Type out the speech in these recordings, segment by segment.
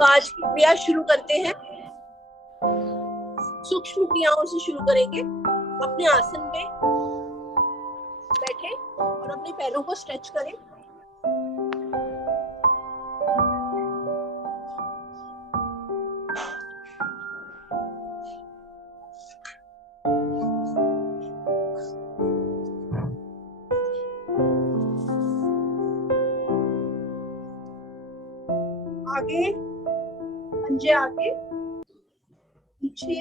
तो आज की क्रिया शुरू करते हैं। सूक्ष्म क्रियाओं से शुरू करेंगे। अपने आसन पे बैठे और अपने पैरों को स्ट्रेच करें। आगे पंजे आगे, पीछे,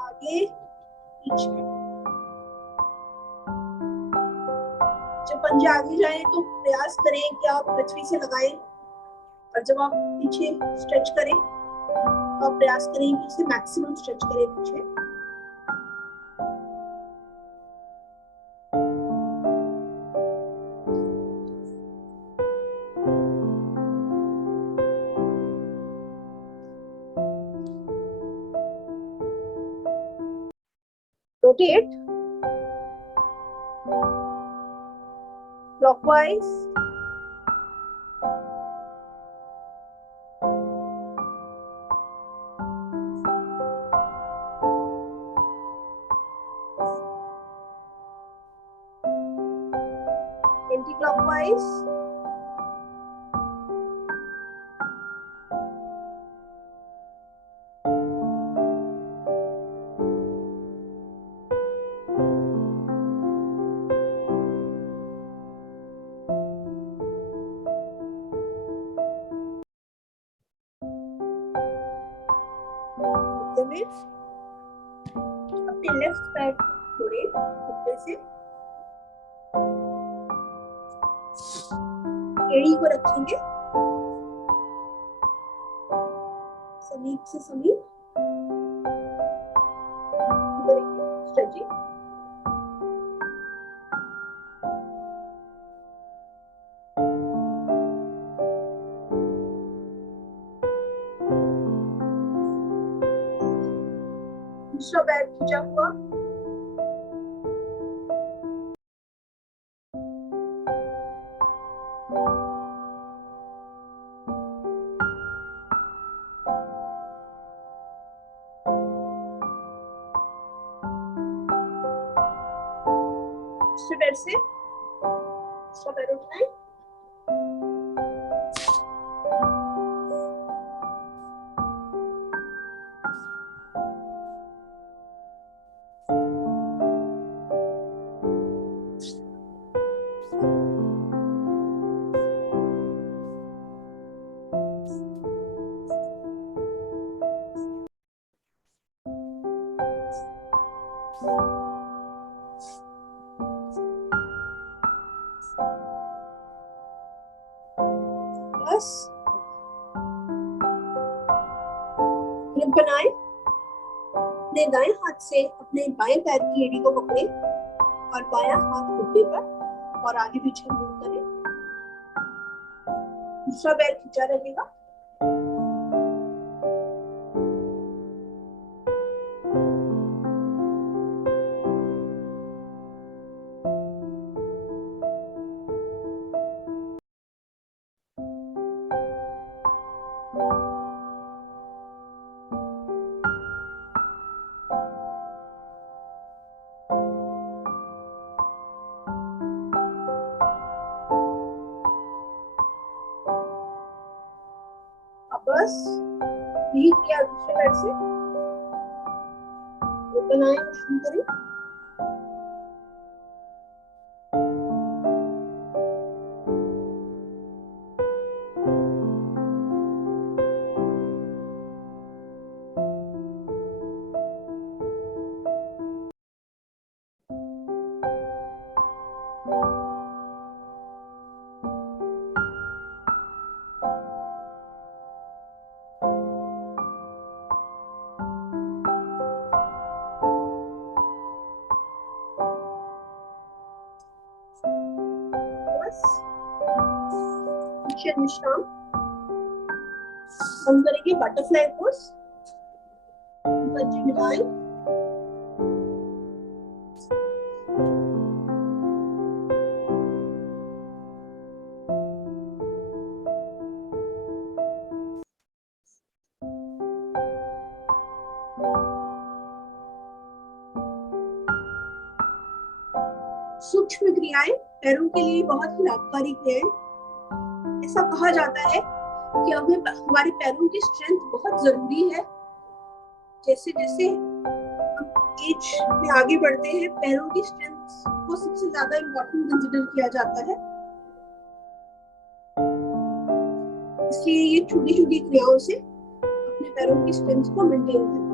आगे पीछे। जब पंजे आगे जाए तो प्रयास करें कि आप पृथ्वी से लगाएं, और जब आप पीछे स्ट्रेच करें तो आप प्रयास करें कि उसे मैक्सिमम स्ट्रेच करें पीछे। Rotate clockwise, anti-clockwise, में अपने लेफ्ट पैर जोड़े घुटने से, एड़ी को रखेंगे समीप से समीप, करेंगे स्ट्रेचिंग। दूसरा पैर खींचा हुआ, दूसरे पैर से दूसरा पैर उठाएं, बस ग्रिप बनाएं। अपने दाएं हाथ से अपने बाएं पैर की एड़ी को पकड़ें और बायां हाथ घुटने पर और आगे पीछे मूव करें। दूसरा पैर खींचा रहेगा। बस यही किया। दूसरे पैर से बनाएं और शुरू करें। विश्राम हम करेंगे बटरफ्लाई पोज। पंजे मिलाएं, सूक्ष्म क्रियाएं पैरों के लिए बहुत ही लाभकारी क्रियाएं। ऐसा कहा जाता है कि हमें हमारे पैरों की स्ट्रेंथ बहुत जरूरी है। जैसे जैसे हम एज में आगे बढ़ते हैं, पैरों की स्ट्रेंथ को सबसे ज्यादा इम्पोर्टेंट कंसिडर किया जाता है। इसलिए ये छोटी छोटी क्रियाओं से अपने पैरों की स्ट्रेंथ को मेंटेन करें।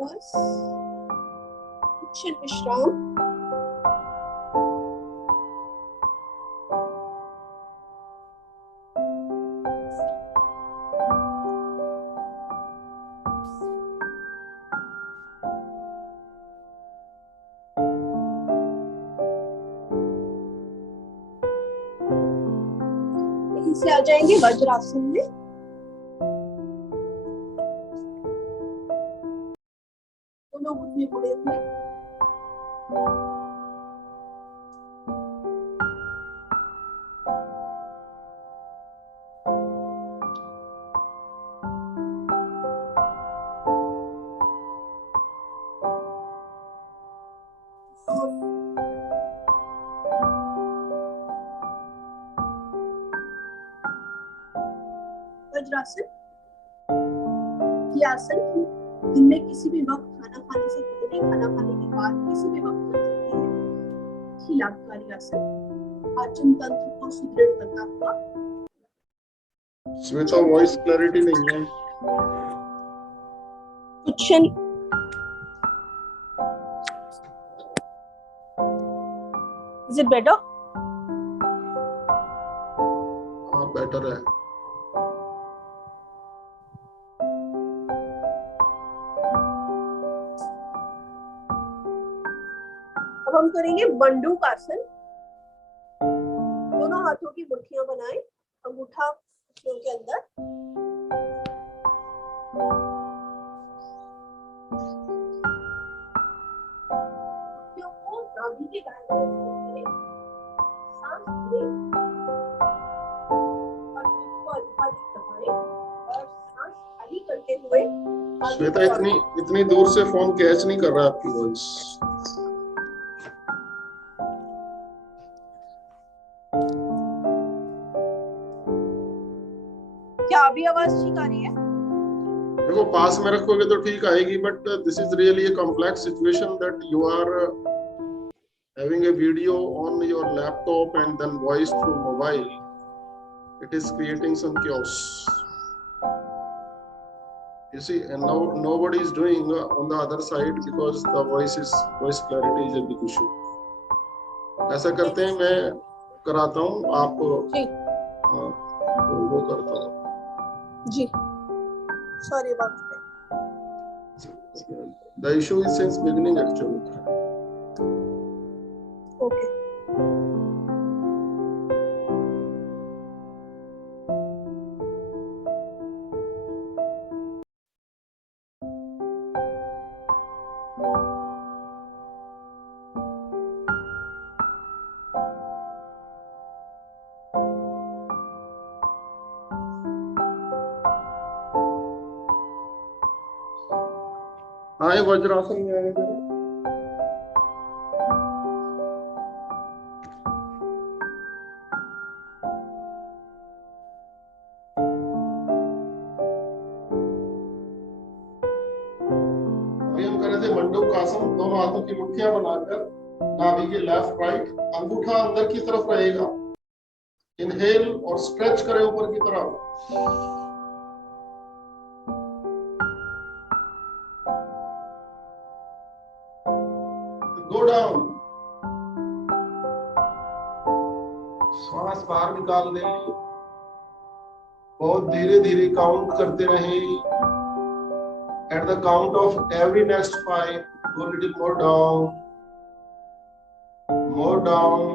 बस कुछ विश्राम। से आ जाएंगे वज्रासन में। दोनों घुटने मुड़े हुए। वज्रासन ये आसन दिन में किसी भी वक्त, खाना खाने से पहले, खाना खाने के बाद, किसी भी वक्त कर सकते हैं। ही लाभकारी आसन पाचन तंत्र को सुदृढ़ करता हुआ। श्वेता, वॉइस क्लैरिटी नहीं है। कुछ Is it better? हाँ, बेटर है। अब हम करेंगे मंडूक आसन। दोनों हाथों की मुट्ठियां बनाएं, अंगूठा मुट्ठियों के अंदर। मुट्ठियों को नाभि के दाहिने ओर करें, सांस लें और पेट को अधिकाधिक दबाएं और सांस खाली करते हुए। श्वेता, इतनी दूर से फोन कैच नहीं कर रहा आपकी वॉइस। क्या अभी आवाज ठीक आ रही है? देखो, पास में रखोगे तो ठीक आएगी, but this is really a complex situation that you are having a video on your laptop and then voice through mobile. It is creating some chaos. You see, and now nobody is doing on the other side because the voice clarity is a big issue. ऐसा करते हैं, मैं कराता हूँ, आप वो करता हूँ जी। Sorry about that. The issue is since beginning actually. Okay. हाँ, वज्रासन में आएगा। अभी हम कर रहे थे मंडूक आसन। दोनों हाथों की मुट्ठियां बनाकर नाभि के लेफ्ट राइट, अंगूठा अंदर की तरफ रहेगा। इनहेल और स्ट्रेच करें ऊपर की तरफ। Go down. श्वास बाहर निकाल दें। बहुत धीरे धीरे काउंट करते रहें। At the count of every next 5, go a little more down,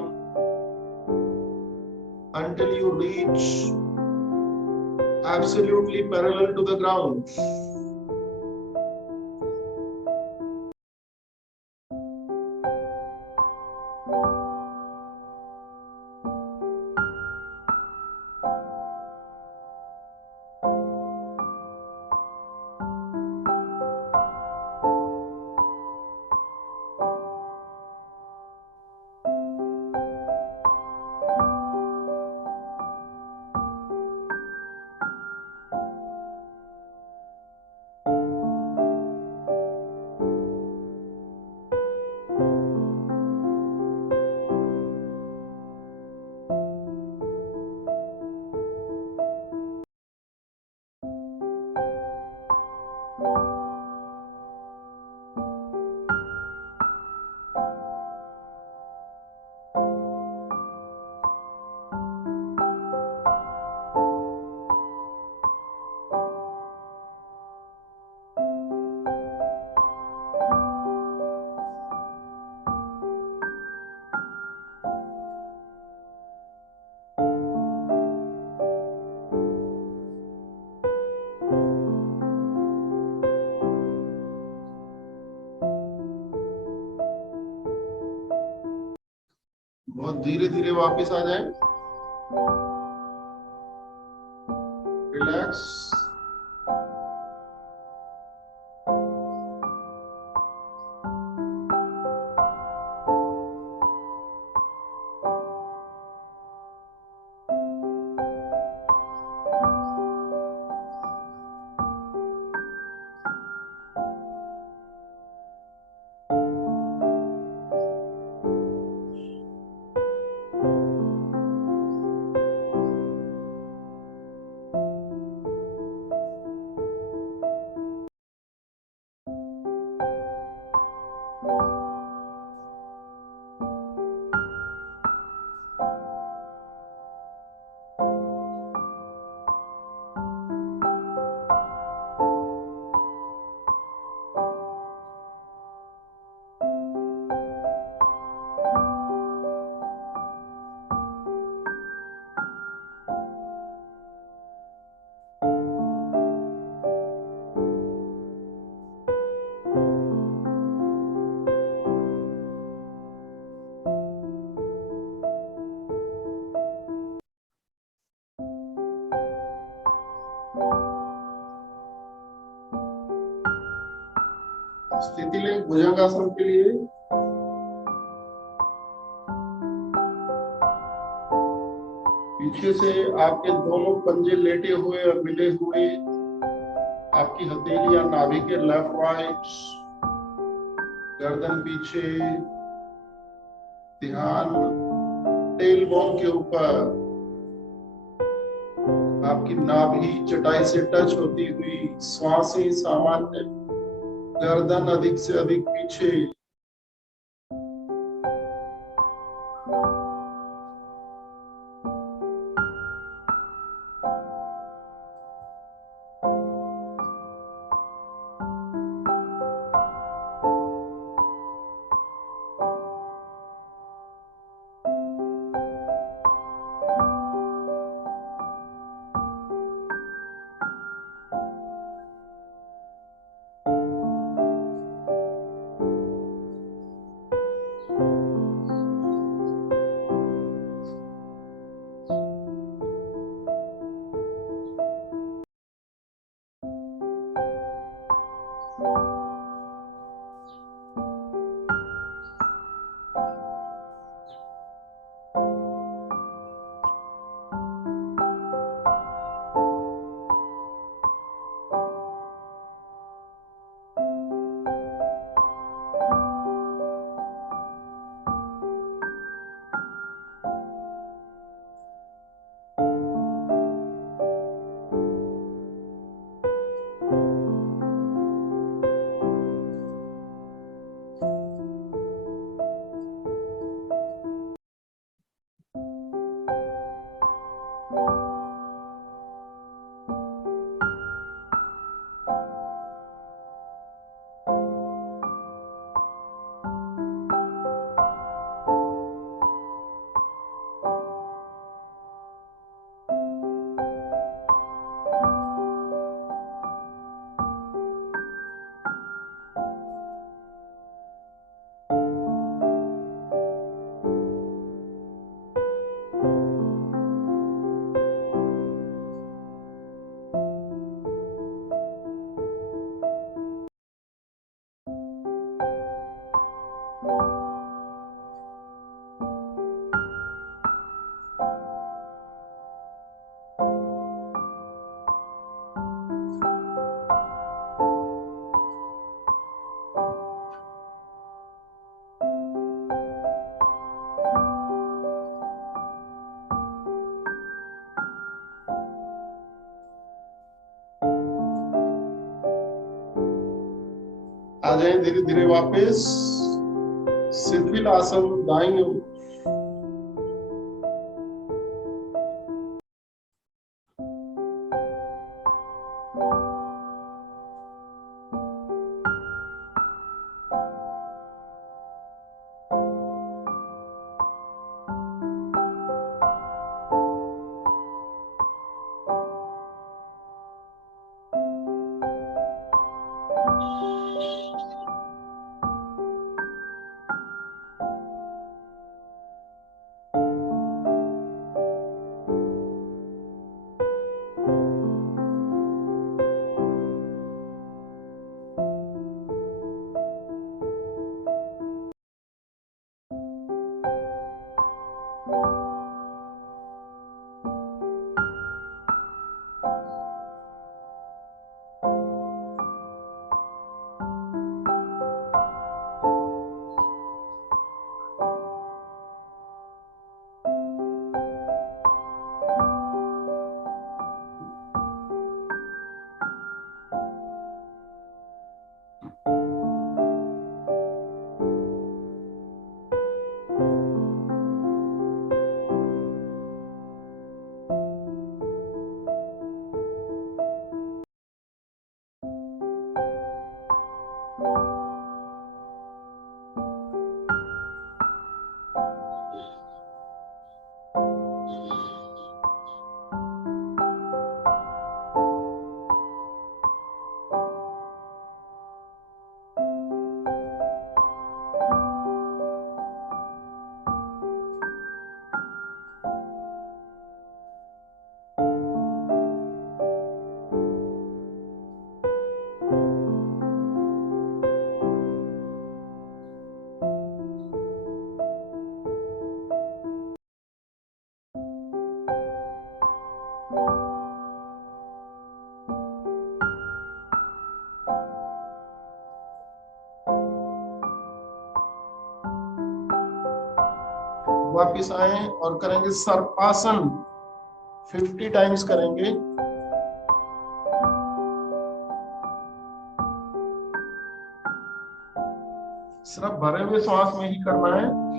until you reach absolutely parallel to the ground. बहुत धीरे धीरे वापस आ जाएं। रिलैक्स। स्थिति लें भुजंगासन के लिए। पीछे से आपके दोनों पंजे लेटे हुए और मिले हुए, आपकी हथेलियां नाभि के लेफ्ट राइट, गर्दन पीछे, ध्यान टेल बोन के ऊपर, आपकी नाभि चटाई से टच होती हुई, श्वासें सामान्य, गर्दन अधिक से अधिक पीछे। आ जाए धीरे धीरे वापस शिथिल आसन दाईं ओर। वापिस आए और करेंगे सर्पासन, 50 टाइम्स करेंगे। सिर्फ भरे हुए श्वास में ही करना है।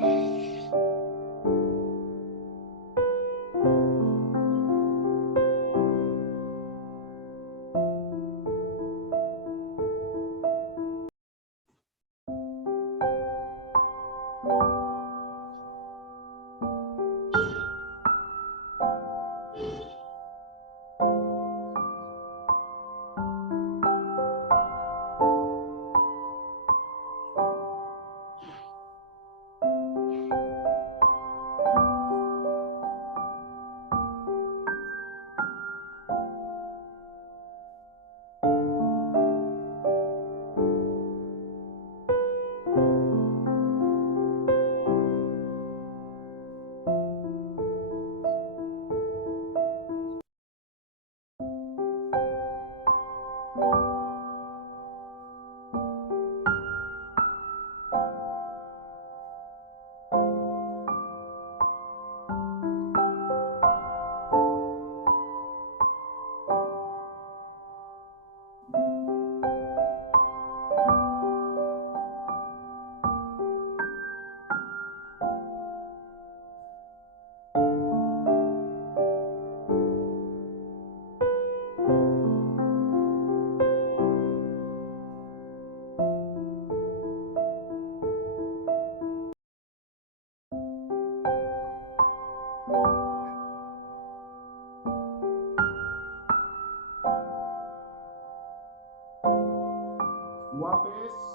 वापस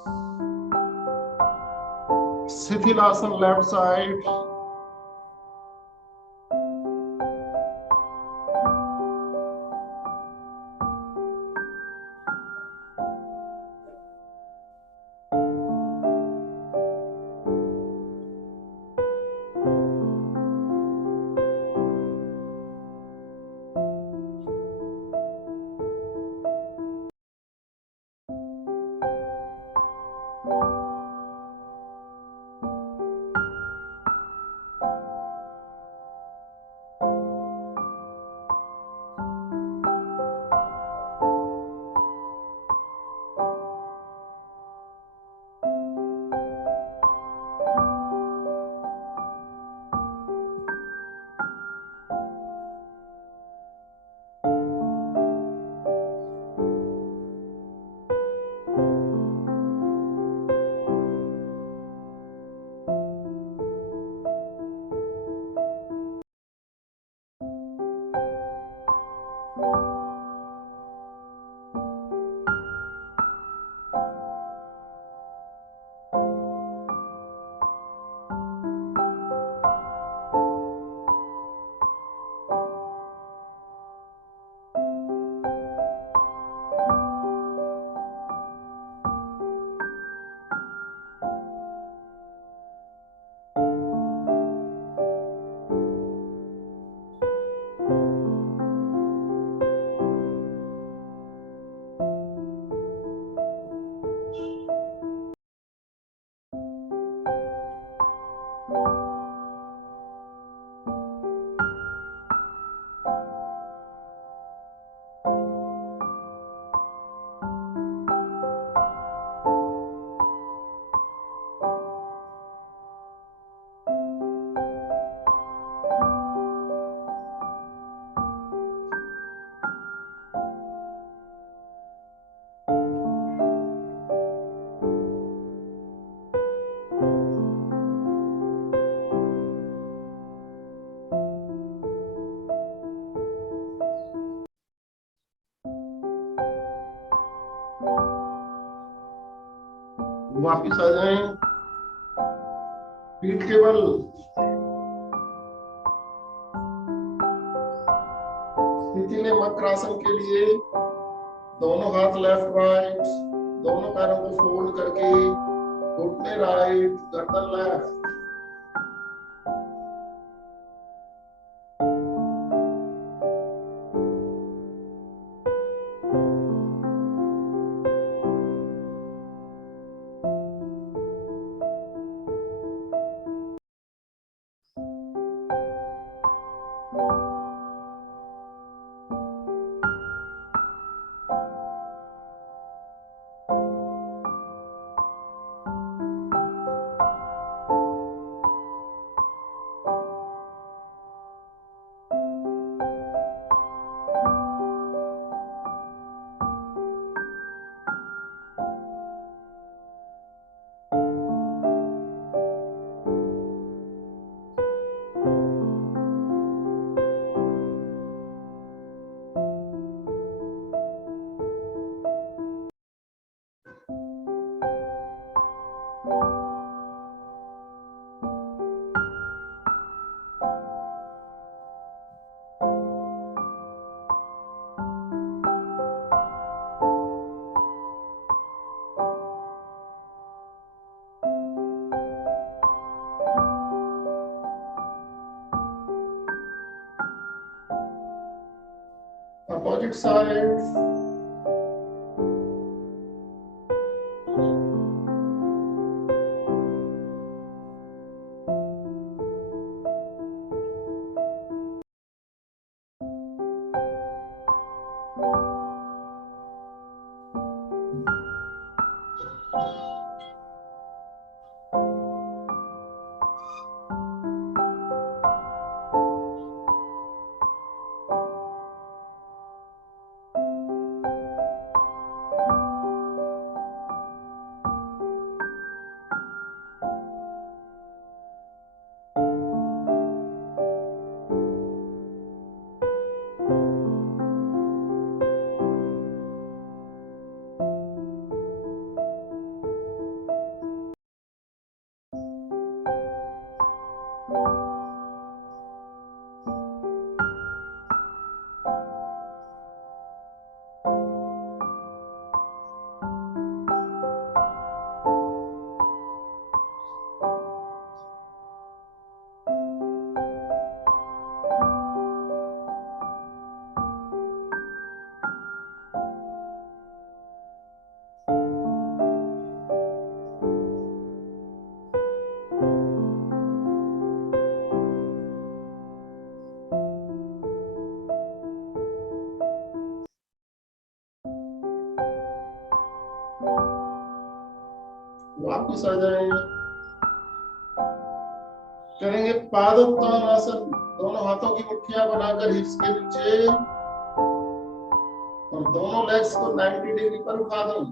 शिथिलासन, लेफ्ट साइड। वापिस आ जाएं, पीठ के बल। स्थिति में मकरासन के लिए दोनों हाथ लेफ्ट राइट, दोनों पैरों को फोल्ड करके, घुटने राइट, गर्दन लेफ्ट। Opposite side. वापस आ जाएं, करेंगे पादोत्तानासन। दोनों हाथों की मुट्ठियां बनाकर हिप्स के नीचे और दोनों लेग्स को 90 डिग्री पर उठा दो।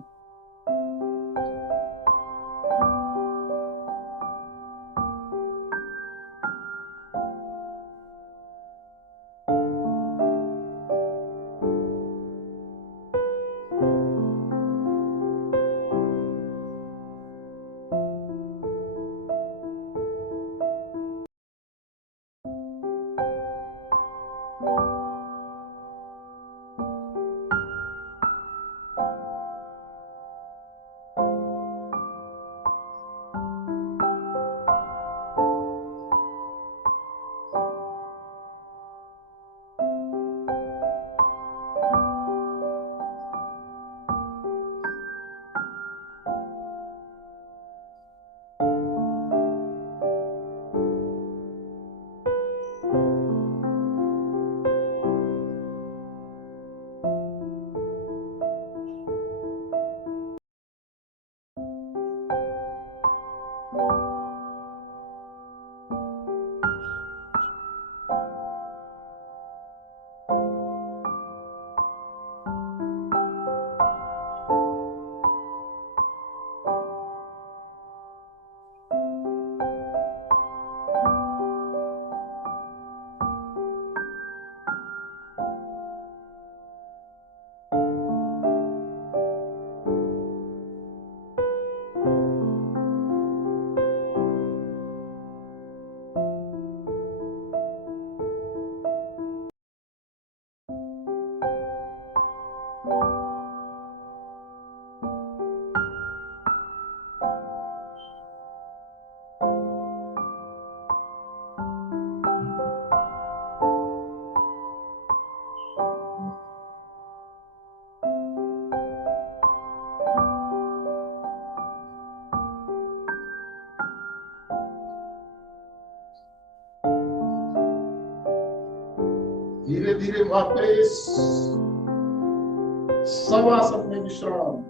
धीरे धीरे वापस शवासन में विश्राम।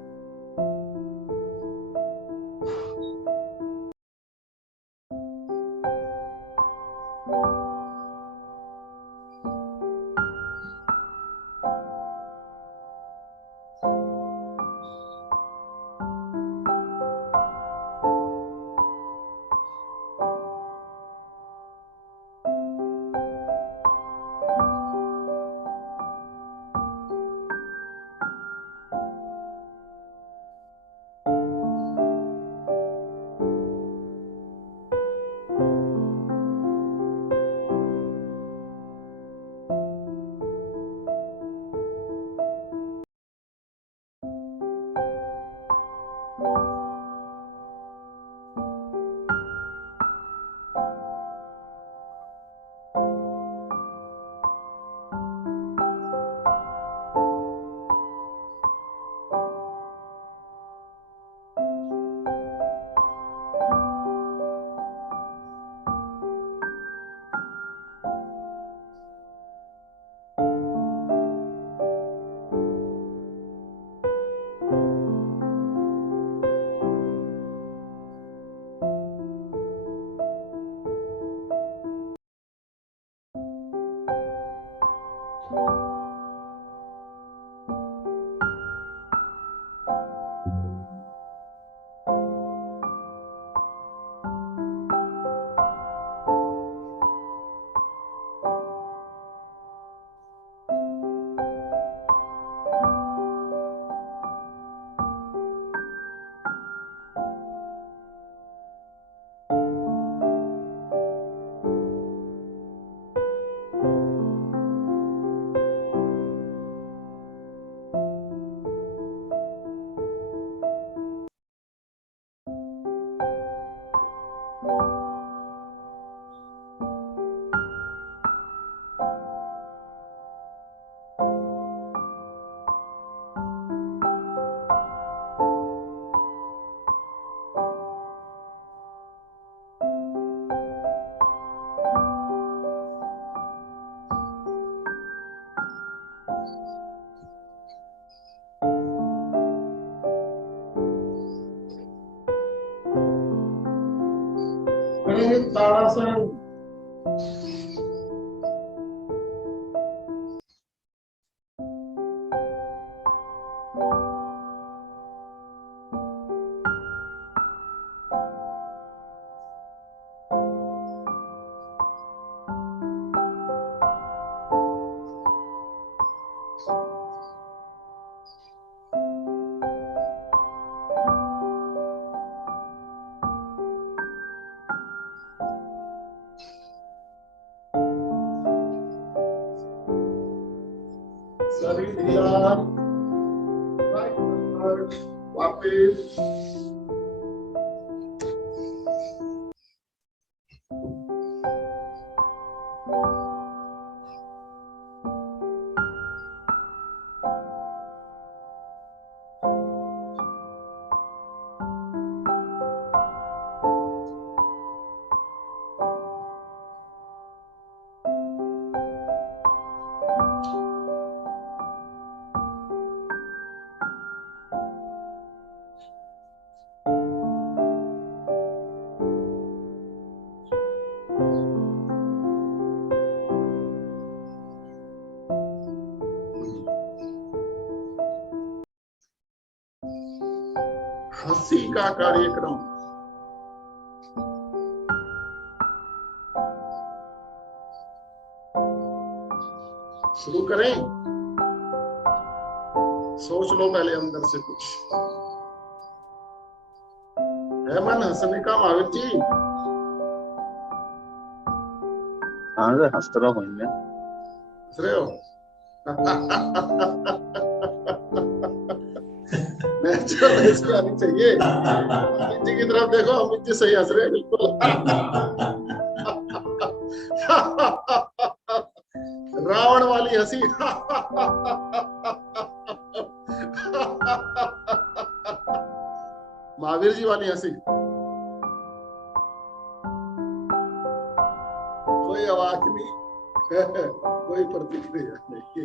ताड़ासन। सभी ध्यान वापिस हंसी का कार्यक्रम। शुरू करें? सोच लो पहले अंदर से कुछ है मन हंसने का। महावीर जी हंस रहा हूँ मैं। हंस रहे हो? नेचुरल आनी चाहिए। अमित जी की तरफ देखो, अमित जी सही हंस रहे हैं बिल्कुल। रावण वाली हंसी। महावीर जी वाली हंसी। कोई आवाज नहीं, कोई प्रतिक्रिया नहीं।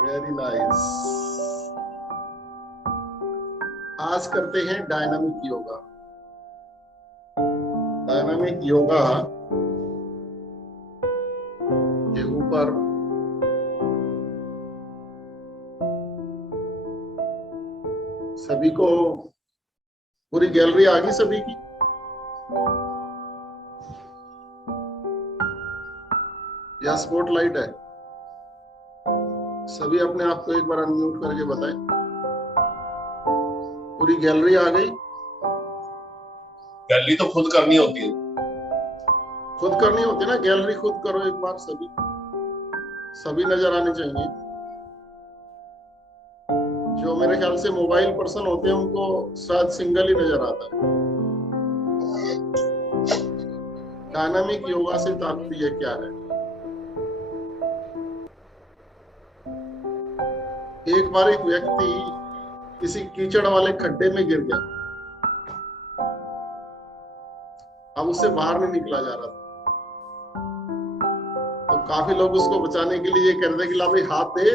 Very nice. आज करते हैं डायनामिक योगा। डायनामिक योगा के ऊपर सभी को पूरी गैलरी आ गई सभी की? या स्पॉटलाइट है? सभी अपने आप को एक बार अनम्यूट करके बताएं। पूरी गैलरी आ गई? गैलरी तो खुद करनी होती है। खुद करनी होती है ना, गैलरी खुद करो एक बार। सभी नजर आनी चाहिए। जो मेरे ख्याल से मोबाइल पर्सन होते हैं उनको शायद सिंगल ही नजर आता है। डायनामिक योगा से तात्पर्य क्या है? एक बार एक व्यक्ति किसी कीचड़ वाले खड्डे में गिर गया। अब उससे बाहर नहीं निकला जा रहा था, तो काफी लोग उसको बचाने के लिए ये कह रहे थे कि ला भाई हाथ दे,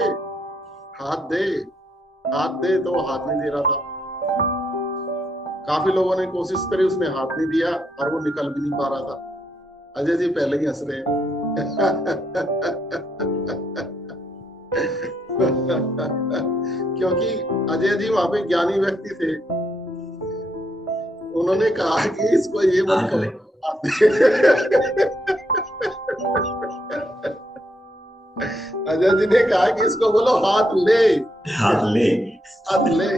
हाथ दे, हाथ दे, तो वो हाथ नहीं दे रहा था। काफी लोगों ने कोशिश करी, उसने हाथ नहीं दिया और वो निकल भी नहीं पा रहा था। अजय जी पहले ही हंस रहे हैं। क्योंकि अजय जी वहां पे ज्ञानी व्यक्ति थे। उन्होंने कहा कि इसको ये मत करो। अजय जी ने कहा कि इसको बोलो हाथ ले, हाथ ले, हाथ ले।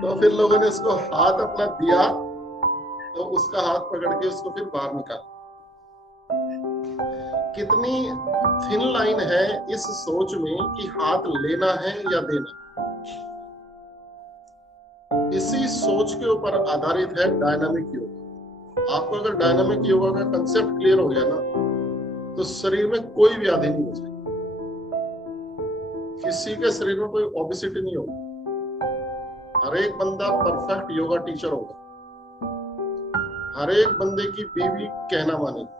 तो फिर लोगों ने उसको हाथ अपना दिया, तो उसका हाथ पकड़ के उसको फिर बाहर निकाला। कितनी थिन लाइन है इस सोच में कि हाथ लेना है या देना। इसी सोच के ऊपर आधारित है डायनामिक योगा। आपको अगर डायनामिक योगा का कंसेप्ट क्लियर हो गया ना, तो शरीर में कोई व्याधि नहीं हो जाएगी। किसी के शरीर में कोई ओबेसिटी नहीं होगी। हर एक बंदा परफेक्ट योगा टीचर होगा। हर एक बंदे की बीवी कहना मानेगी।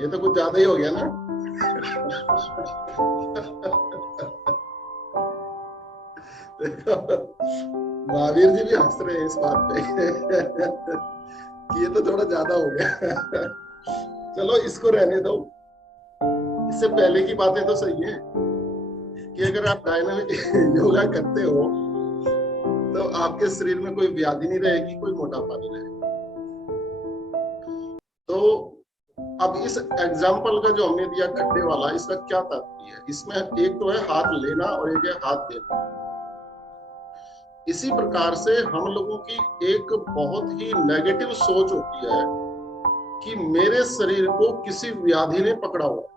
ये तो कुछ ज्यादा ही हो गया ना। महावीर जी भी हंस रहे हैं इस बात पे कि ये तो थोड़ा ज्यादा हो गया। चलो इसको रहने दो। इससे पहले की बातें तो सही है कि अगर आप डायनामिक योगा करते हो तो आपके शरीर में कोई व्याधि नहीं रहेगी, कोई मोटापा नहीं रहेगा। तो अब इस एग्जाम्पल का जो हमने दिया खड्डे वाला, इसका क्या तात्पर्य है? इसमें एक तो है हाथ लेना और एक है हाथ देना। इसी प्रकार से हम लोगों की एक बहुत ही नेगेटिव सोच होती है कि मेरे शरीर को किसी व्याधि ने पकड़ा हुआ है।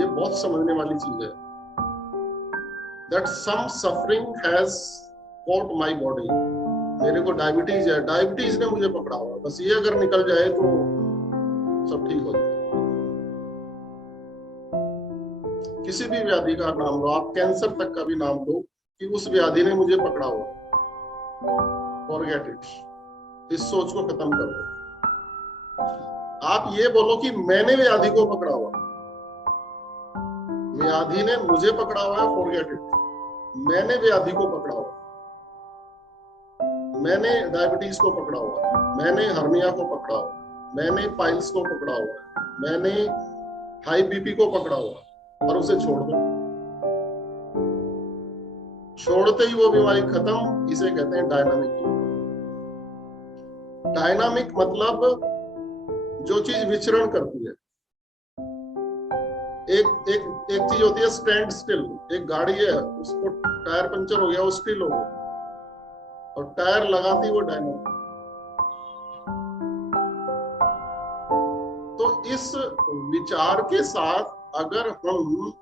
ये बहुत समझने वाली चीज है। That some suffering has caught my body. मेरे को डायबिटीज है, डायबिटीज ने मुझे पकड़ा हुआ, बस ये अगर निकल जाए तो सब ठीक हो जाए। किसी भी व्याधि का नाम लो, आप कैंसर तक का भी नाम लो कि उस व्याधि ने मुझे पकड़ा हुआ। Forget it. इस सोच को खत्म कर दो। आप ये बोलो कि मैंने व्याधि को पकड़ा हुआ, व्याधि ने मुझे पकड़ा हुआ है। Forget it. मैंने व्याधि को पकड़ा हुआ, मैंने डायबिटीज को पकड़ा हुआ, मैंने हर्निया को पकड़ा हुआ, मैंने पाइल्स को पकड़ा हुआ, मैंने हाई बीपी को पकड़ा हुआ, और उसे छोड़ दो। छोड़ते ही वो बीमारी खत्म। इसे कहते हैं डायनामिक। डायनामिक मतलब जो चीज विचरण करती है। एक चीज होती है स्टैंड स्टिल। एक गाड़ी है, उसको टायर पंचर हो गया, वो स्टिल हो गया, और टायर लगाती वो डायनामिक। तो इस विचार के साथ अगर हम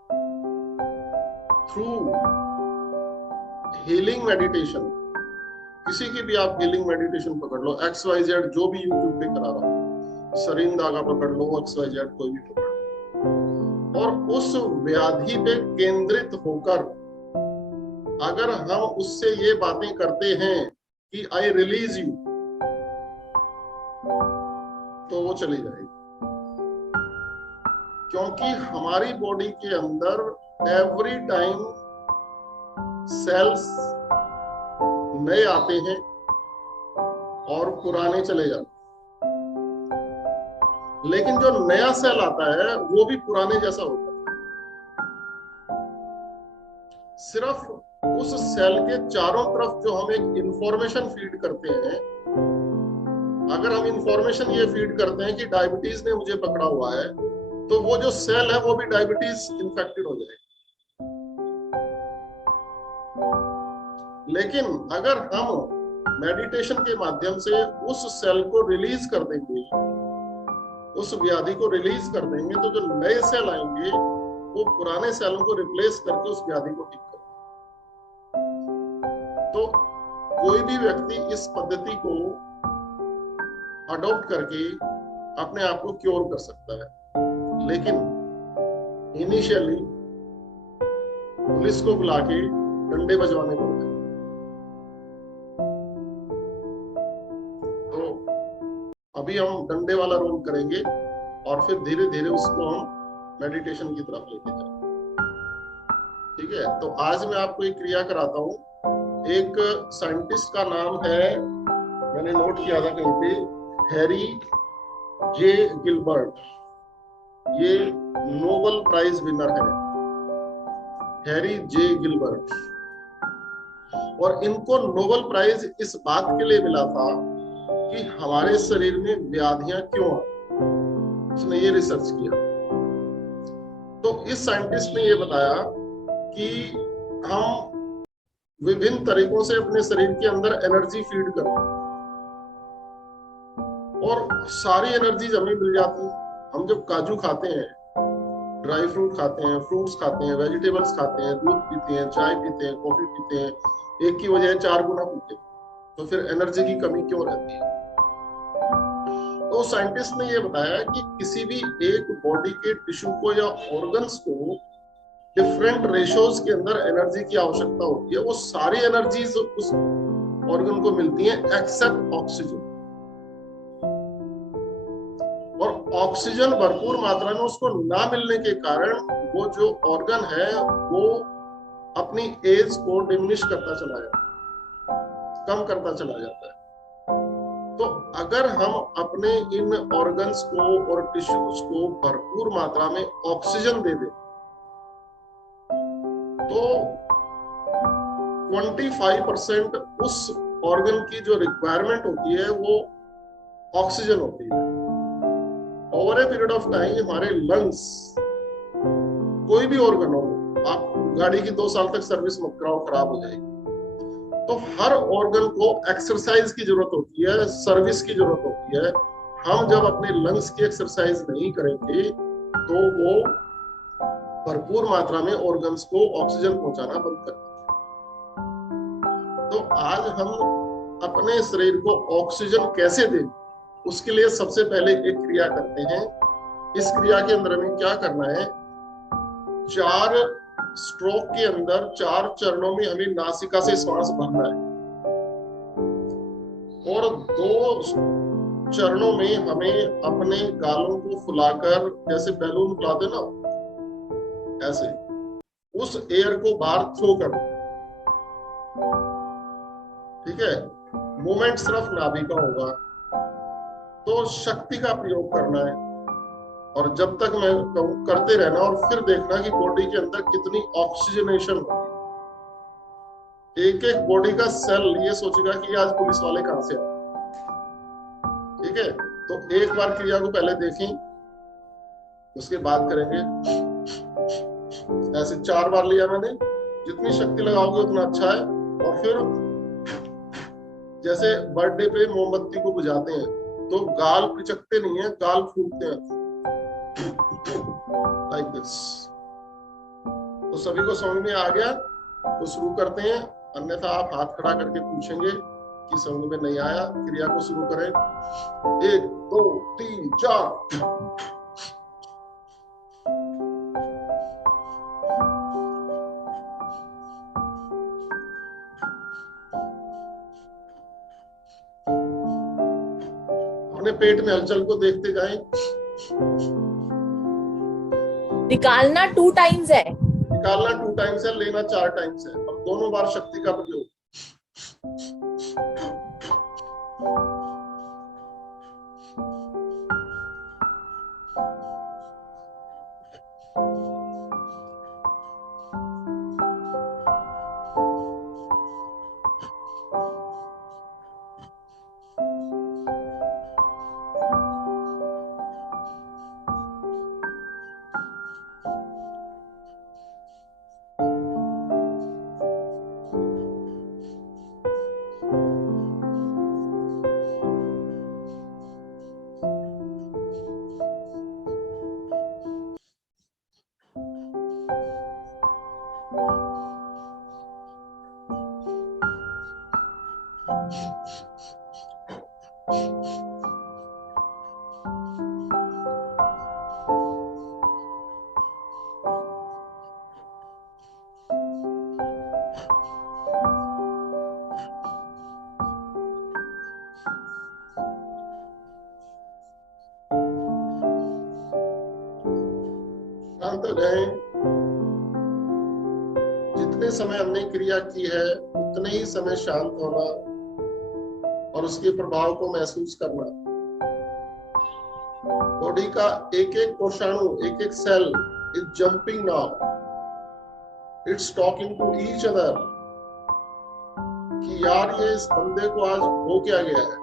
थ्रू हीलिंग मेडिटेशन, किसी की भी आप हीलिंग मेडिटेशन पकड़ लो, XYZ जो भी यूट्यूब पे करा रहा हूं, सरीन धागा पकड़ लो, XYZ कोई भी पकड़ लो, और उस व्याधि पे केंद्रित होकर अगर हम उससे ये बातें करते हैं कि आई रिलीज यू, वो चली जाएगी, क्योंकि हमारी बॉडी के अंदर एवरी टाइम सेल्स नए आते हैं और पुराने चले जाते हैं, लेकिन जो नया सेल आता है वो भी पुराने जैसा होता है। सिर्फ उस सेल के चारों तरफ जो हम एक इंफॉर्मेशन फीड करते हैं, अगर हम इंफॉर्मेशन ये फीड करते हैं कि डायबिटीज ने मुझे पकड़ा हुआ है, तो वो जो सेल है वो भी डायबिटीज इंफेक्टेड हो जाएगा। लेकिन अगर हम मेडिटेशन के माध्यम से उस सेल को रिलीज कर देंगे, उस व्याधि को रिलीज कर देंगे, तो जो नए सेल आएंगे वो पुराने सेलों को रिप्लेस करके उस व्याधि को ठीक कर। तो कोई भी व्यक्ति इस पद्धति को अडॉप्ट करके अपने आप को क्योर कर सकता है, लेकिन इनिशियली पुलिस को बुला के डंडे बजवाने पड़ते हैं। तो अभी हम डंडे वाला रोल करेंगे और फिर धीरे धीरे उसको हम मेडिटेशन की तरफ लेके जाएंगे। ठीक है, तो आज मैं आपको एक क्रिया कराता हूँ। एक साइंटिस्ट का नाम है, मैंने नोट किया था कहीं पे, हैरी जे गिलबर्ट। ये नोबेल प्राइज विनर है, हैरी जे गिलबर्ट। और इनको नोबेल प्राइज इस बात के लिए मिला था कि हमारे शरीर में व्याधियां क्यों आती। उसने ये रिसर्च किया। तो इस साइंटिस्ट ने ये बताया कि हम विभिन्न तरीकों से अपने शरीर के अंदर एनर्जी फीड करते हैं और सारी एनर्जीज हमें मिल जाती है। हम जब काजू खाते हैं, ड्राई फ्रूट खाते हैं, फ्रूट्स खाते हैं, वेजिटेबल्स खाते हैं, दूध पीते हैं, चाय पीते हैं, कॉफी पीते हैं, एक की बजाय 4 गुना पीते हैं, तो फिर एनर्जी की कमी क्यों रहती है? तो साइंटिस्ट ने ये बताया कि किसी भी एक बॉडी के टिश्यू को या ऑर्गन्स को डिफरेंट रेशोज के अंदर एनर्जी की आवश्यकता होती है। वो सारी एनर्जीज उस ऑर्गन को मिलती हैं एक्सेप्ट ऑक्सीजन। और ऑक्सीजन भरपूर मात्रा में उसको ना मिलने के कारण वो जो ऑर्गन है वो अपनी एज को डिमिनिश करता चला जाता है, कम करता चला जाता है। तो अगर हम अपने इन ऑर्गन्स को और टिश्यूज को भरपूर मात्रा में ऑक्सीजन दे दें, तो 25% उस ऑर्गन की जो रिक्वायरमेंट होती है वो ऑक्सीजन होती है। Over a period of time हमारे लंग्स, कोई भी ऑर्गन हो, आप गाड़ी की 2 साल तक सर्विस मत कराओ, खराब हो जाएगी। तो हर ऑर्गन को एक्सरसाइज की जरूरत होती है, सर्विस की जरूरत होती है। हम जब अपने लंग्स की एक्सरसाइज नहीं करेंगे तो वो भरपूर मात्रा में ऑर्गन्स को ऑक्सीजन पहुंचाना बंद कर देते। तो आज हम अपने शरीर को ऑक्सीजन कैसे दें, उसके लिए सबसे पहले एक क्रिया करते हैं। इस क्रिया के अंदर हमें क्या करना है, 4 स्ट्रोक के अंदर 4 चरणों में हमें नासिका से श्वास भरना है और 2 चरणों में हमें अपने गालों को फुलाकर, जैसे बैलून फुलाते ना, ऐसे उस एयर को बाहर थ्रो कर। ठीक है, मूवमेंट सिर्फ नाभि का होगा। तो शक्ति का प्रयोग करना है और जब तक मैं कहूं करते रहना और फिर देखना कि बॉडी के अंदर कितनी ऑक्सीजनेशन होती है। एक एक बॉडी का सेल ये सोचेगा कि आज पुलिस वाले कहां से आए। ठीक है, तो एक बार क्रिया को पहले देखें, उसके बाद करेंगे। ऐसे 4 बार लिया मैंने, जितनी शक्ति लगाओगे उतना अच्छा है। और फिर जैसे बर्थडे पे मोमबत्ती को बुझाते हैं तो गाल पिचकते नहीं है, गाल फूटते हैं लाइक दिस। तो सभी को समझ में आ गया तो शुरू करते हैं, अन्यथा आप हाथ खड़ा करके पूछेंगे कि समझ में नहीं आया। क्रिया को शुरू करें। 1 2 3 4। अपने पेट में हलचल को देखते जाएं। निकालना 2 टाइम्स है, निकालना 2 टाइम्स है, लेना 4 टाइम्स है, और दोनों बार शक्ति का प्रयोग। शांत हो जाएं। जितने समय हमने क्रिया की है उतने ही समय शांत होना और उसके प्रभाव को महसूस करना। बॉडी का एक एक कोशाणु, एक एक cell is jumping now, it's talking to each other कि यार ये इस बंदे को आज हो क्या गया है।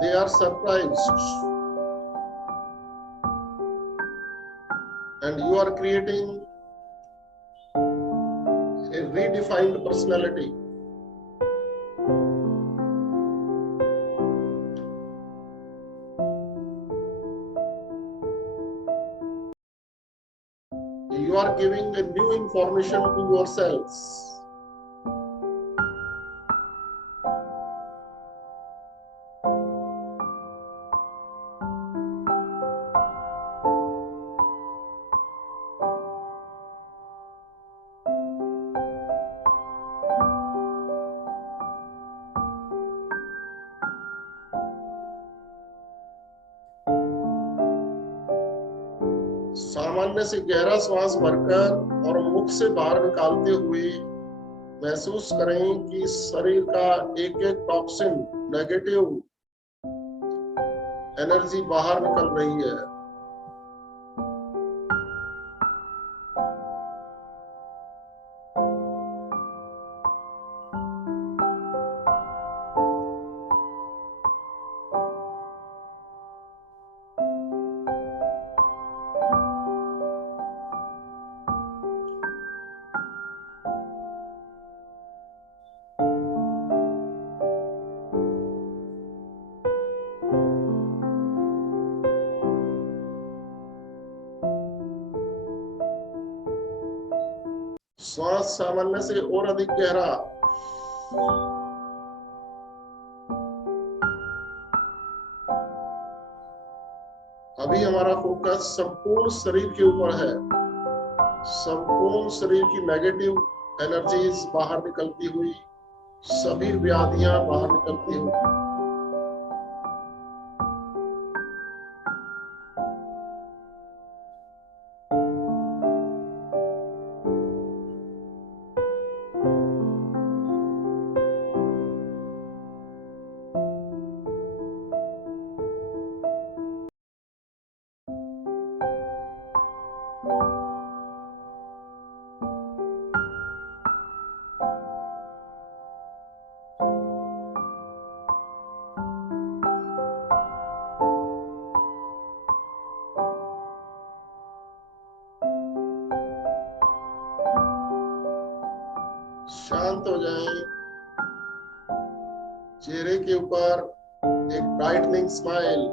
They are surprised and you are creating a redefined personality. You are giving a new information to yourselves. सामान्य से गहरा श्वास भरकर और मुख से बाहर निकालते हुए महसूस करें कि शरीर का एक एक टॉक्सिन, नेगेटिव एनर्जी बाहर निकल रही है। श्वास सामान्य से और अधिक गहरा। अभी हमारा फोकस संपूर्ण शरीर के ऊपर है। संपूर्ण शरीर की नेगेटिव एनर्जीज बाहर निकलती हुई, सभी व्याधियां बाहर निकलती हुई। शांत हो जाएं। चेहरे के ऊपर एक brightening smile.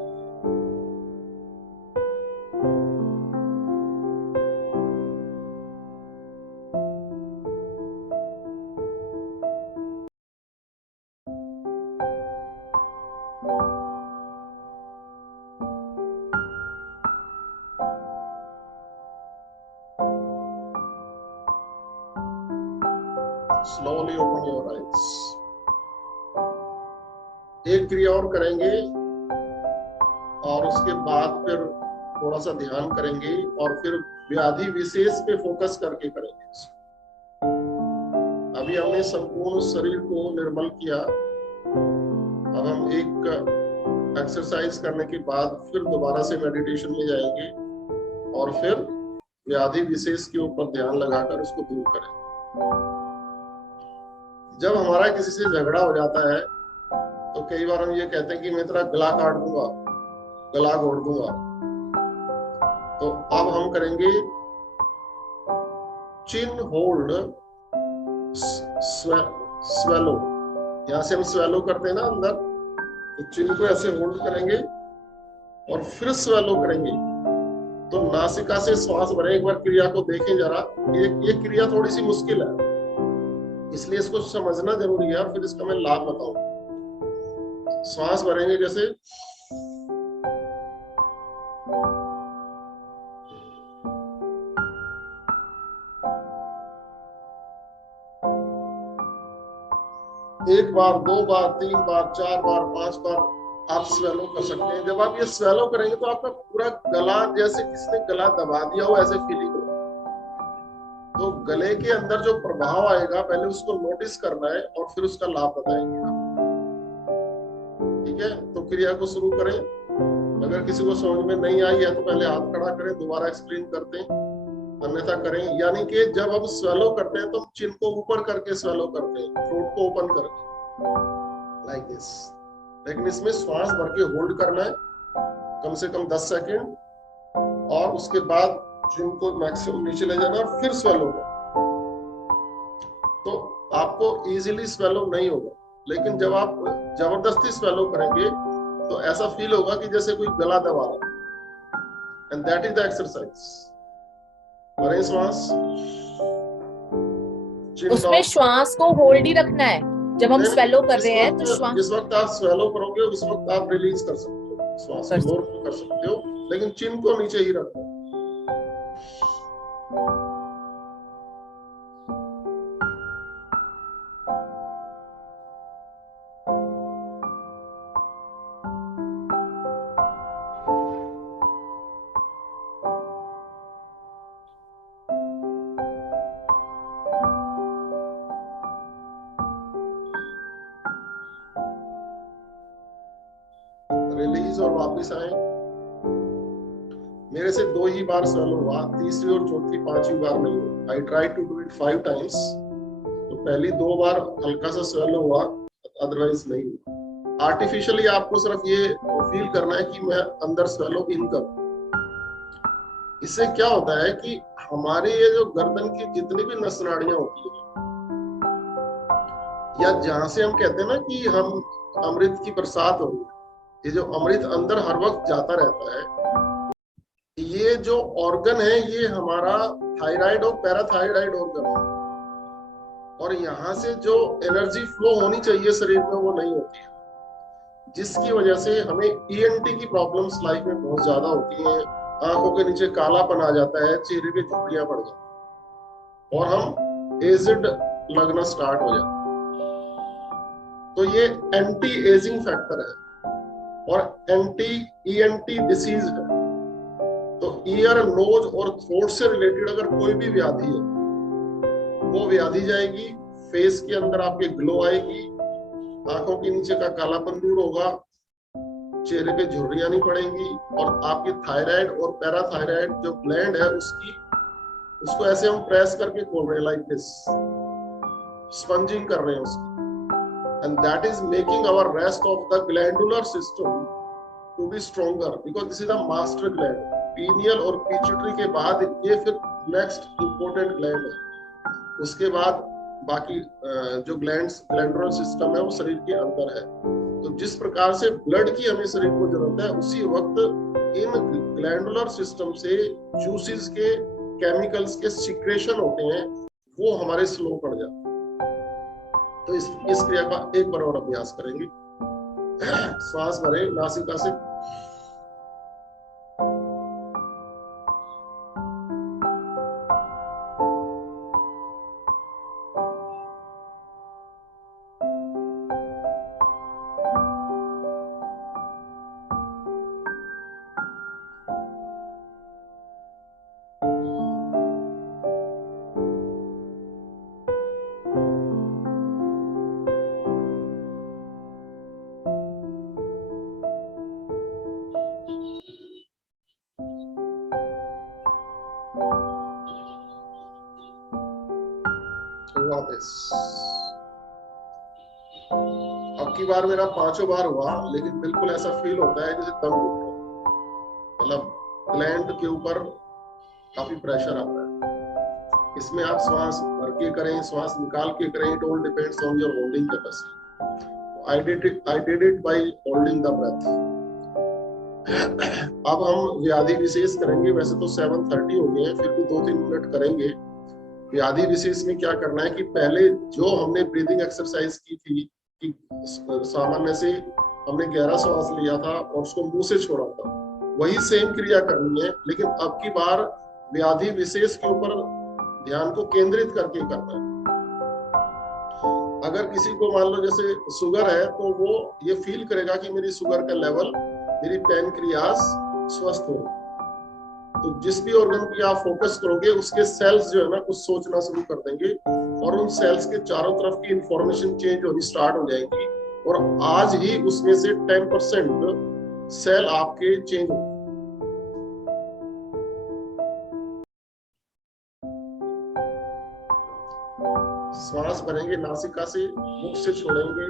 Slowly open your eyes. एक क्रिया और करेंगे और उसके बाद फिर थोड़ा सा ध्यान करेंगे और फिर व्याधि विशेष पे फोकस करके करेंगे। अभी हमने संपूर्ण शरीर को निर्मल किया। अब हम एक एक्सरसाइज करने के बाद फिर दोबारा से मेडिटेशन में जाएंगे और फिर व्याधि विशेष के ऊपर ध्यान लगाकर उसको दूर करें। जब हमारा किसी से झगड़ा हो जाता है तो कई बार हम ये कहते हैं कि मैं तेरा गला काट दूंगा, गला घोट दूंगा। तो अब हम करेंगे चिन होल्ड स्वेलो। यहां से हम स्वेलो करते हैं ना अंदर, तो चिन को ऐसे होल्ड करेंगे और फिर स्वेलो करेंगे। तो नासिका से श्वास भरें। एक बार क्रिया को देखें जरा। ये क्रिया थोड़ी सी मुश्किल है, इसलिए इसको समझना जरूरी है और फिर इसका मैं लाभ बताऊं। श्वास भरेंगे जैसे, एक बार, दो बार, तीन बार, चार बार, पांच बार आप स्वेलो कर सकते हैं। जब आप ये स्वेलो करेंगे तो आपका पूरा गला जैसे किसने गला दबा दिया हो ऐसे फीलिंग हो। तो गले के अंदर जो प्रभाव आएगा पहले उसको नोटिस करना है और फिर उसका लाभ बताएंगे आप। ठीक है, तो क्रिया को शुरू करें। अगर किसी को समझ में नहीं आई है तो पहले हाथ खड़ा करें, दोबारा एक्सप्लेन करते हैं, अन्यथा करें। यानी कि जब हम स्वेलो करते हैं तो हम चिन को ऊपर करके स्वेलो करते हैं, थ्रोट को ओपन करके, लाइक दिस। लेकिन इसमें श्वास भर के होल्ड करना है कम से कम 10 सेकेंड और उसके बाद चिन को मैक्सिमम नीचे ले जाना और फिर स्वेलो करना। तो आपको इजीली स्वेलो नहीं होगा, लेकिन जब आप जबरदस्ती स्वेलो करेंगे तो ऐसा फील होगा कि जैसे कोई गला दबा रहा है। And that is the exercise. भरें श्वास, उसमें श्वास को होल्ड ही रखना है जब हम स्वेलो कर रहे हैं। तो श्वास जिस वक्त आप स्वेलो करोगे उस वक्त आप रिलीज कर सकते हो, श्वास को रोक कर सकते हो, लेकिन चिन को नीचे ही रखो। रिलीज और वापस आए। मेरे से 2 ही बार स्वेलो हुआ, तीसरी और चौथी 5वीं बार नहीं हुआ। I try to do it 5 times. तो पहली 2 बार हल्का सा स्वेलो हुआ, अदरवाइज नहीं हुआ। आर्टिफिशियली आपको सिर्फ ये फील करना है कि मैं अंदर स्वेलो इन करूं। इससे क्या होता है कि हमारे ये जो गर्दन की जितनी भी नस नाड़ियां होती है, या जहां से हम कहते हैं ना कि हम अमृत की बरसात हो रही है, ये जो अमृत अंदर हर वक्त जाता रहता है, ये जो ऑर्गन है ये हमारा थायराइड और पैराथायराइड ऑर्गन है। और यहाँ से जो एनर्जी फ्लो होनी चाहिए शरीर में वो नहीं होती है, जिसकी वजह से हमें ईएनटी की प्रॉब्लम्स लाइफ में बहुत ज्यादा होती हैं। आंखों के नीचे कालापन आ जाता है, चेहरे पे झुर्रियां पड़ जाती हैं और हम एजिड लगना स्टार्ट हो जाता है। तो ये एंटी एजिंग फैक्टर है और एंटी ईएनटी डिसीज है। तो ईयर, नोज और थ्रोट से रिलेटेड अगर कोई भी व्याधि है वो व्याधि जाएगी, फेस के अंदर आपके ग्लो आएगी, आंखों के नीचे का कालापन दूर होगा, चेहरे पे झुर्रियां नहीं पड़ेंगी और आपकी थायराइड और पैराथायराइड जो ग्लैंड है उसको ऐसे हम प्रेस करके खोल रहे हैं, लाइक दिस, स्पंजिंग कर रहे हैं उसकी। And that is making our rest of the glandular system to be stronger, because this is the master gland. Pineal और पिट्यूटरी के बाद ये फिर नेक्स्ट इंपॉर्टेंट ग्लैंड है। उसके बाद बाकी जो ग्लैंडुलर सिस्टम है वो शरीर के अंदर है। तो जिस प्रकार से ब्लड की हमें शरीर को जरूरत है, उसी वक्त इन ग्लैंडुलर सिस्टम से जूसेस के केमिकल्स के सिक्रेशन होते हैं, वो हमारे स्लो पड़ जाते हैं। तो इस क्रिया का एक बार और अभ्यास करेंगे। श्वास भरें नासिका से, हुआ this। अब की बार मेरा 5 बार हुआ, लेकिन बिल्कुल ऐसा फील होता है जैसे दम घुट रहा हो। मतलब ग्लैंड के ऊपर काफी प्रेशर आता है। इसमें आप श्वास भर के करें, श्वास निकाल के करें, it all depends on your holding capacity. I did it by holding the breath। अब हम व्याधि विशेष करेंगे। वैसे तो 7:30 हो गए हैं, फिर भी 2-3 मिनट करेंगे। व्याधि विशेष में क्या करना है कि पहले जो हमने ब्रीदिंग एक्सरसाइज की थी कि सामान्य से हमने गहरा श्वास लिया था और उसको मुंह से छोड़ा था, वही सेम क्रिया करनी है, लेकिन अब की बार व्याधि विशेष के ऊपर ध्यान को केंद्रित करके करना है। अगर किसी को मान लो जैसे शुगर है, तो वो ये फील करेगा कि मेरी शुगर का लेवल, मेरी पैनक्रियास स्वस्थ हो। तो जिस भी ऑर्गन की आप फोकस करोगे, उसके सेल्स जो है ना कुछ सोचना शुरू कर देंगे और उन सेल्स के चारों तरफ की इंफॉर्मेशन चेंज होनी स्टार्ट हो जाएगी। और आज ही उसमें से 10% सेल आपके चेंज हो। श्वास भरेंगे नासिका से, मुख से छोड़ेंगे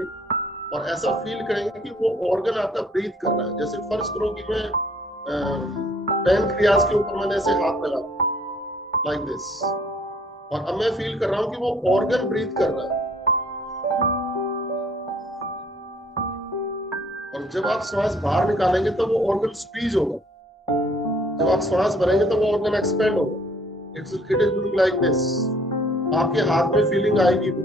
और ऐसा फील करेंगे कि वो ऑर्गन आपका ब्रीथ कर रहा है। जैसे फर्ज करो कि मैं पैनक्रियास के ऊपर मैंने ऐसे हाथ लगा लाइक दिस, और अब मैं फील कर रहा हूं कि वो ऑर्गन ब्रीथ कर रहा है। और जब आप श्वास बाहर निकालेंगे तो वो ऑर्गन स्क्वीज होगा। जब आप श्वास भरेंगे तो वो ऑर्गन एक्सपेंड होगा। It is doing like this. आपके हाथ में फीलिंग आएगी वो।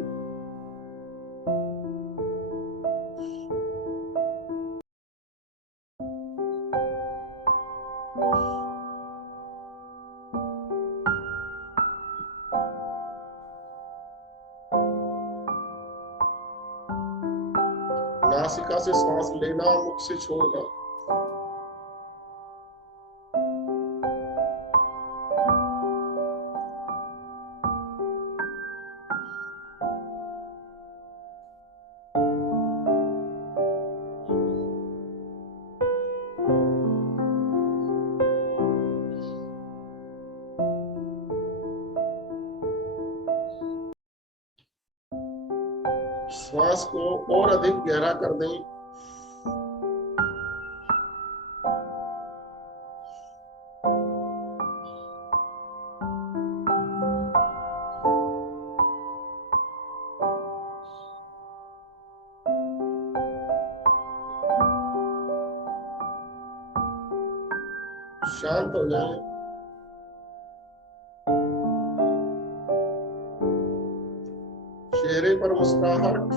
नासिका से श्वास लेना, मुख से छोड़ना। श्वास को और अधिक गहरा कर दें। शांत हो जाएं। चेहरे पर मुस्कुराहट।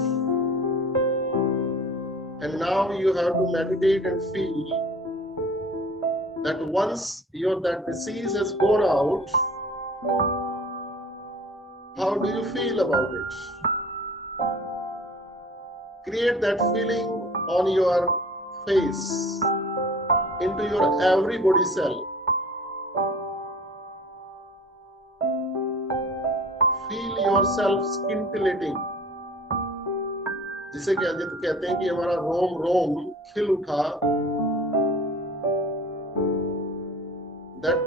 And now you have to meditate and feel that once that disease has gone out, how do you feel about it? Create that feeling on your face, into your every body cell. Feel yourself scintillating. जिसे कहते हैं कि हमारा रोम रोम खिल उठा। That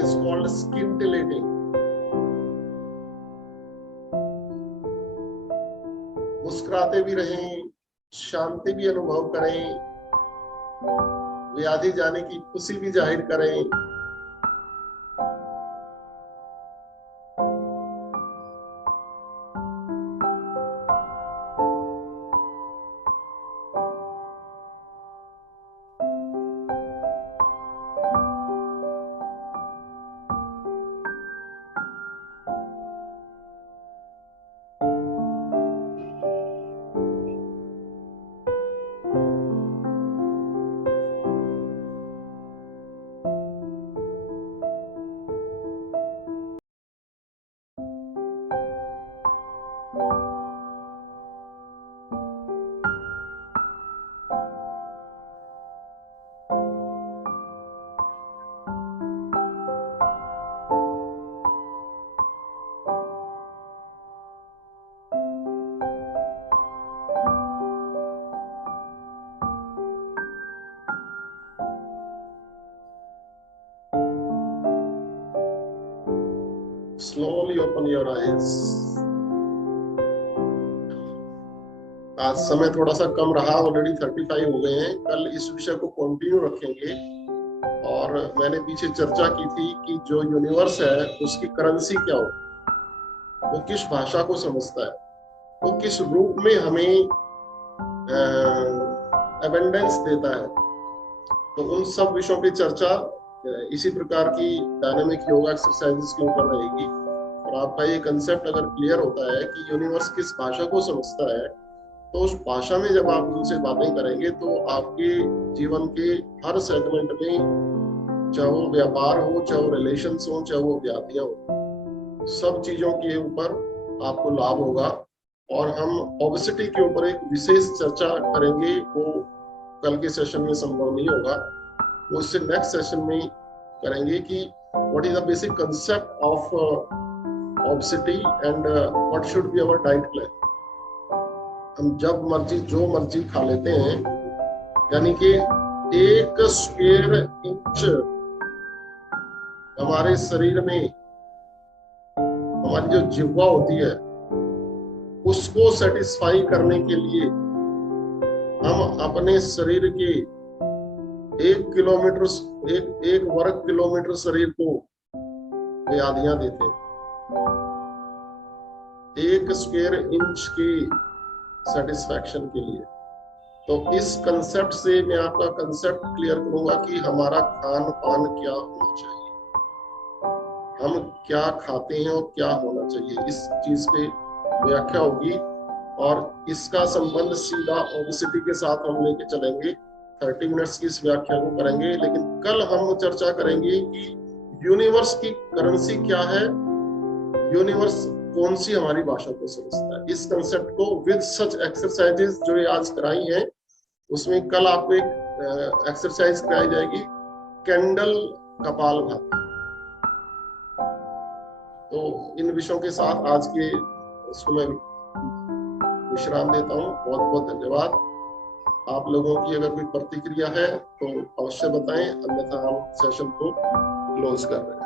is called scintillating. मुस्कुराते भी रहें, शांति भी अनुभव करें, व्याधि जाने की खुशी भी जाहिर करें। slowly open your eyes. आज समय थोड़ा सा कम रहा, ऑलरेडी 35 हो गए हैं। कल इस विषय को कंटिन्यू रखेंगे। और मैंने पीछे चर्चा की थी कि जो यूनिवर्स है उसकी करेंसी क्या हो, वो किस भाषा को समझता है, वो किस रूप में हमें एबंडेंस देता है। तो उन सब विषयों की चर्चा इसी प्रकार की डायनामिक योगा एक्सरसाइजेस के ऊपर रहेगी। और आपका ये कंसेप्ट अगर क्लियर होता है कि यूनिवर्स किस भाषा को समझता है, तो उस भाषा में जब आप उनसे बातें करेंगे तो आपके जीवन के हर सेगमेंट में, चाहे वो व्यापार हो, चाहे वो रिलेशंस हो, चाहे वो व्याधियां हो, सब चीजों के ऊपर आपको लाभ होगा। और हम ओबेसिटी के ऊपर एक विशेष चर्चा करेंगे, वो कल के सेशन में संभव नहीं होगा, वो इससे नेक्स्ट सेशन में करेंगे कि what is the basic concept of obesity and what should be our diet plan. हम जब मर्जी जो मर्जी खा लेते हैं, यानी कि 1 स्क्वायर इंच हमारे शरीर में हमारी जो जिह्वा होती है उसको सेटिस्फाई करने के लिए हम अपने शरीर के 1 वर्ग किलोमीटर शरीर को व्याधियां देते हैं। 1 स्क्वायर इंच की सेटिस्फैक्शन के लिए। तो इस कंसेप्ट से मैं आपका कंसेप्ट क्लियर करूंगा कि हमारा खान पान क्या होना चाहिए, हम क्या खाते हैं और क्या होना चाहिए, इस चीज पे व्याख्या होगी। और इसका संबंध सीधा ओबेसिटी के साथ हम लेके चलेंगे। 30 मिनट्स की इस व्याख्या को करेंगे। लेकिन कल हम चर्चा करेंगे कि यूनिवर्स की करेंसी क्या है, यूनिवर्स कौन सी हमारी भाषा को समझता है। इस कंसेप्ट को विद सच एक्सरसाइजेस जो ये आज कराई है, उसमें कल आपको एक एक्सरसाइज कराई जाएगी, कैंडल कपालभाति। तो इन विषयों के साथ आज के इसको मैं विश्राम देता हूँ। बहुत बहुत धन्यवाद। आप लोगों की अगर कोई प्रतिक्रिया है तो अवश्य बताएं, अन्यथा हम सेशन को क्लोज कर रहे हैं।